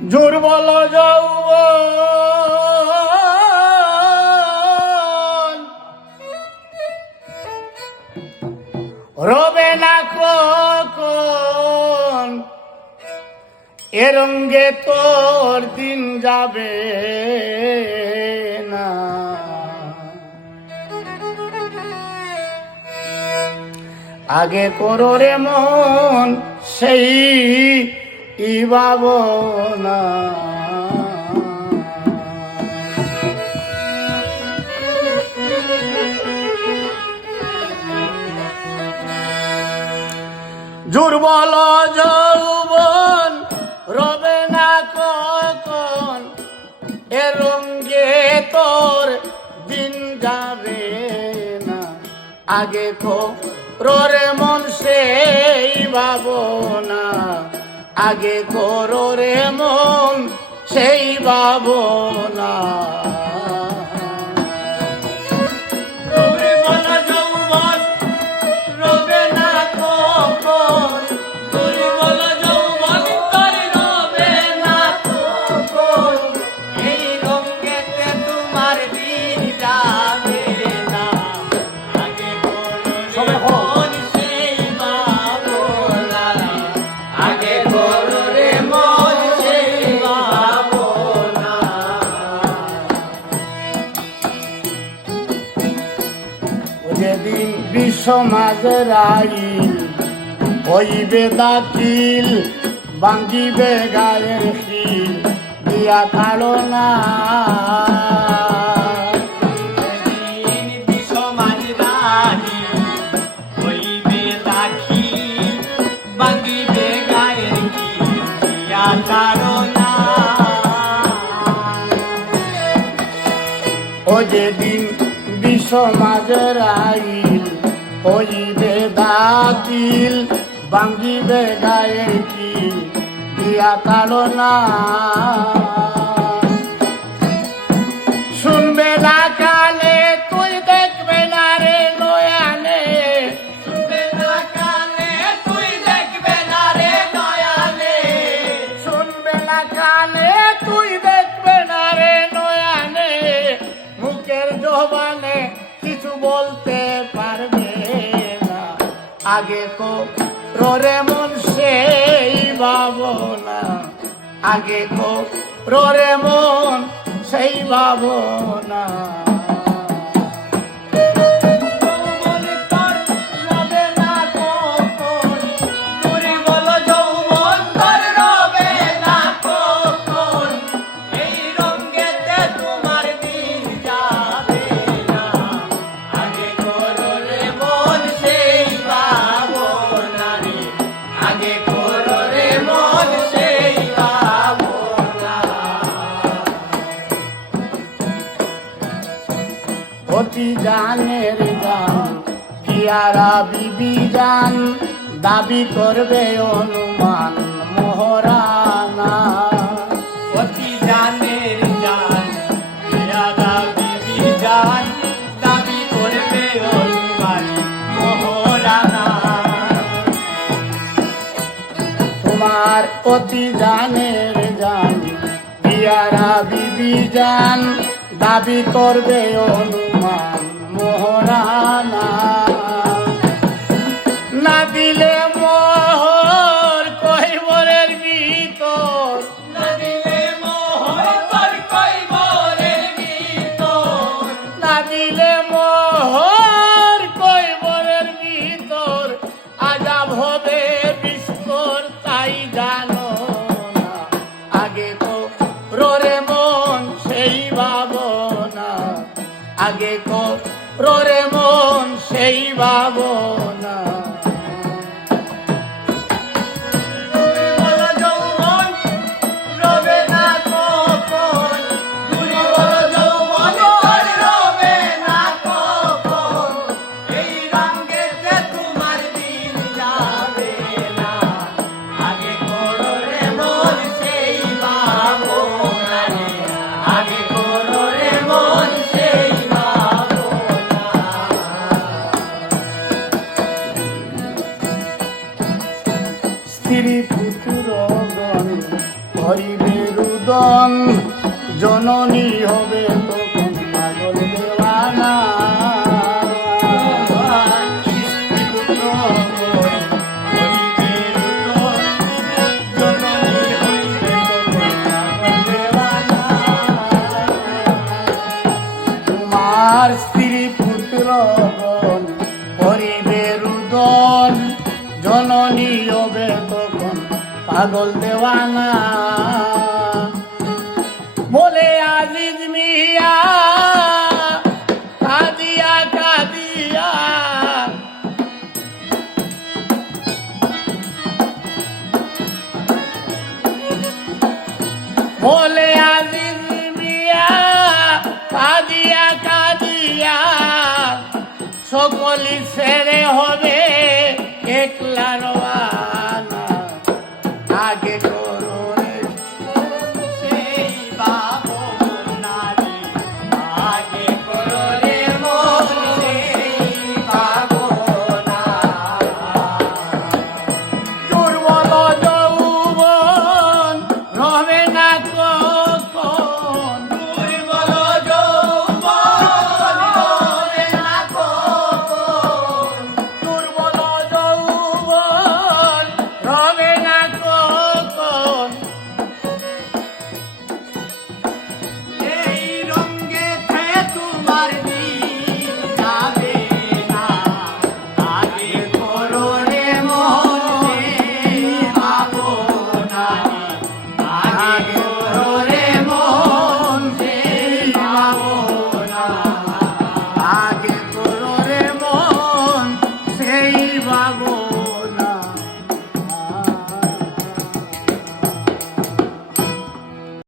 দুর্বল যৌবন রবে না কখন, এ রঙ্গে তোর দিন যাবে না। আগে করো রে মন সেই ভাবনা, দুর্বল যৌবন রবে না কখন, এ রঙ্গে তোর দিন যাবে না। আগে করো রে মন সেই ভাবনা, আগে করো রে মন সেই ভাবনা। যেদিন বিশ্বমাজের আইল হইবে দাখিল, ভাঙ্গিবে গায়ের খিল দিয়া ছাড়ো না। বিশ্বমাজের আইল হইবে দাখিল, ভাঙ্গিবে গায়ের খিল দিয়া ছাড়ো না। ও যেদিন সমাজের আইল হইবে দাখিল, ভাঙ্গিবে গায়ের কিল দিয়া কালো না। শুনবে না কানে তুই দেখবে না রে নয়ানে, শুনবে না কানে তুই দেখবে না রে নয়ানে, শুনবে না কানে তুই দেখবে না রে নয়ানে। মুখের জবানে কিছু বলতে পারবে না, আগে করো রে মন সেই ভাবনা, আগে করো রে মন সেই ভাবনা। অতি জানের গান পিয়ারা বিবি গান, দাবি করবে অনুমান মোহরানা। অতি জানের গান পিয়ারা বিবি গান, দাবি করবে অনুমান মোহরানা। তোমার অতি জানের গান পিয়ারা বিবি গান, দাবি করবে অনুমান মোহরানা। না দিলে মোহর কৈবরের ভিতর, না দিলে মোহর কৈবরের ভিতর, না দিলে মোহর কৈবরের ভিতর আজাব হবে বিস্তর, তাই জানো না। আগে করো রে মন সেই ভাবনা, আগে করো রে মন সেই ভাবনা। করিবে রুদন জননী হবে তখন পাগল দেওয়ানা তোমার স্ত্রী পুত্রগণ করিবে রুদন জননী হবে তখন পাগল দেওয়ানা বলে আজিজ মিয়া কাদিয়া কাদিয়া বলে আজিজ মিয়া কাদিয়া কাদিয়া সকলি ছেড়ে হবে